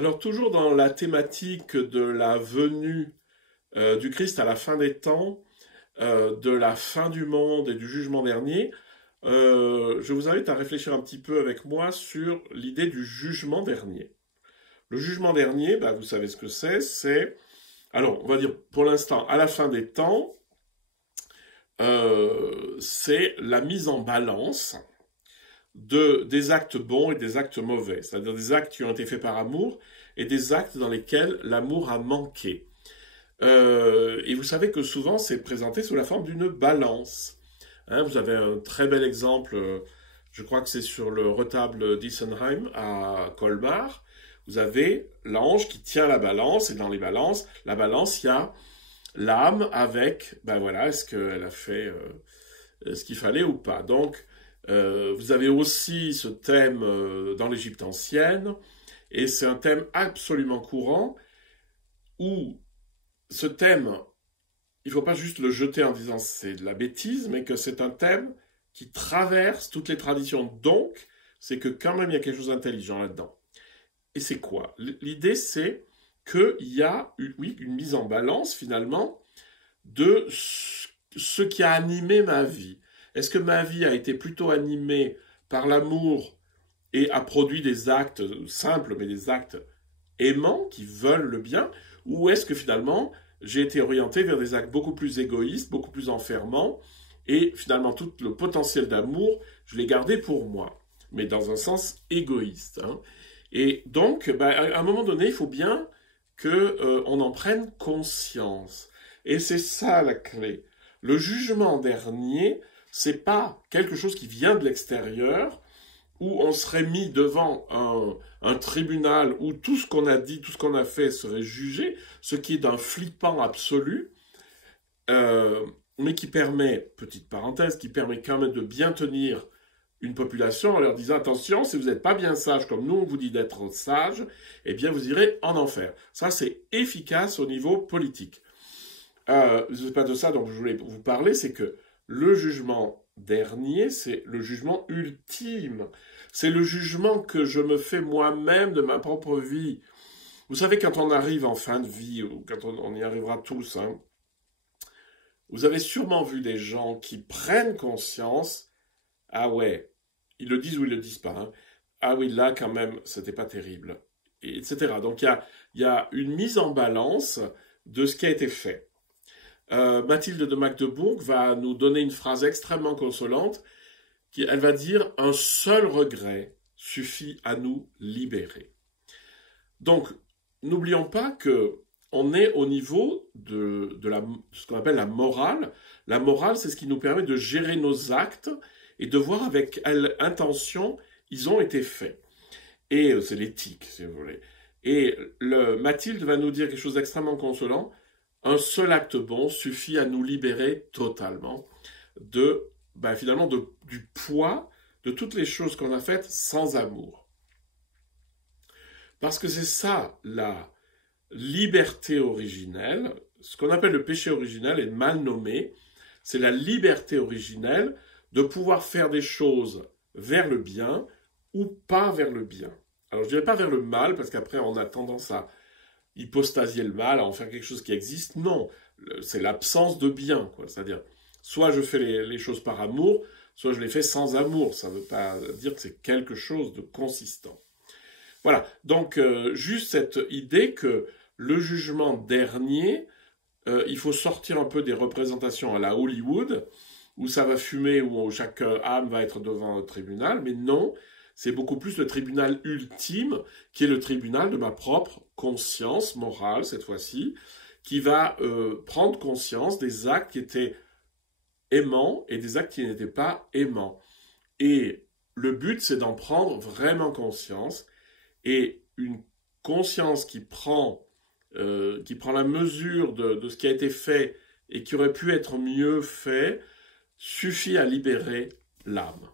Alors, toujours dans la thématique de la venue du Christ à la fin des temps, de la fin du monde et du jugement dernier, je vous invite à réfléchir un petit peu avec moi sur l'idée du jugement dernier. Le jugement dernier, vous savez ce que c'est, alors on va dire pour l'instant, à la fin des temps, c'est la mise en balance des actes bons et des actes mauvais, c'est-à-dire des actes qui ont été faits par amour et des actes dans lesquels l'amour a manqué. Et vous savez que souvent c'est présenté sous la forme d'une balance. Hein, vous avez un très bel exemple, je crois que c'est sur le retable d'Isenheim à Colmar. Vous avez l'ange qui tient la balance, et dans les balances, la balance, il y a l'âme avec, voilà, est-ce qu'elle a fait ce qu'il fallait ou pas. Donc, vous avez aussi ce thème dans l'Égypte ancienne, et c'est un thème absolument courant, où ce thème, il ne faut pas juste le jeter en disant c'est de la bêtise, mais que c'est un thème qui traverse toutes les traditions. Donc, c'est que quand même il y a quelque chose d'intelligent là-dedans. Et c'est quoi? L'idée, c'est qu'il y a, oui, une mise en balance, finalement, de ce qui a animé ma vie. Est-ce que ma vie a été plutôt animée par l'amour et a produit des actes simples, mais des actes aimants, qui veulent le bien, ou est-ce que finalement, j'ai été orienté vers des actes beaucoup plus égoïstes, beaucoup plus enfermants, et finalement, tout le potentiel d'amour, je l'ai gardé pour moi, mais dans un sens égoïste. Hein. Et donc, à un moment donné, il faut bien qu'on en prenne conscience. Et c'est ça la clé. Le jugement dernier, c'est pas quelque chose qui vient de l'extérieur, où on serait mis devant un tribunal où tout ce qu'on a dit, tout ce qu'on a fait serait jugé, ce qui est d'un flippant absolu, mais qui permet, petite parenthèse, qui permet quand même de bien tenir une population en leur disant attention, si vous n'êtes pas bien sage comme nous on vous dit d'être sage, eh bien vous irez en enfer. Ça c'est efficace au niveau politique. C'est pas de ça dont je voulais vous parler, c'est que le jugement dernier, c'est le jugement ultime. C'est le jugement que je me fais moi-même de ma propre vie. Vous savez, quand on arrive en fin de vie, ou quand on y arrivera tous, hein, vous avez sûrement vu des gens qui prennent conscience, ah ouais, ils le disent ou ils le disent pas, hein, ah oui, là quand même, c'était pas terrible, etc. Donc il y a une mise en balance de ce qui a été fait. Mathilde de Magdebourg va nous donner une phrase extrêmement consolante, elle va dire « Un seul regret suffit à nous libérer ». Donc, n'oublions pas qu'on est au niveau de ce qu'on appelle la morale. La morale, c'est ce qui nous permet de gérer nos actes et de voir avec quelle intention ils ont été faits. Et c'est l'éthique, si vous voulez. Et Mathilde va nous dire quelque chose d'extrêmement consolant. Un seul acte bon suffit à nous libérer totalement finalement du poids de toutes les choses qu'on a faites sans amour. Parce que c'est ça la liberté originelle, ce qu'on appelle le péché originel est mal nommé, c'est la liberté originelle de pouvoir faire des choses vers le bien ou pas vers le bien. Alors je dirais pas vers le mal parce qu'après on a tendance à hypostasier le mal, à en faire quelque chose qui existe. Non, c'est l'absence de bien, quoi. C'est-à-dire, soit je fais les choses par amour, soit je les fais sans amour. Ça ne veut pas dire que c'est quelque chose de consistant. Voilà, donc juste cette idée que le jugement dernier, il faut sortir un peu des représentations à la Hollywood, où ça va fumer, où chaque âme va être devant un tribunal, mais non, c'est beaucoup plus le tribunal ultime, qui est le tribunal de ma propre conscience morale, cette fois-ci, qui va prendre conscience des actes qui étaient aimants et des actes qui n'étaient pas aimants. Et le but, c'est d'en prendre vraiment conscience, et une conscience qui prend la mesure de ce qui a été fait et qui aurait pu être mieux fait, suffit à libérer l'âme.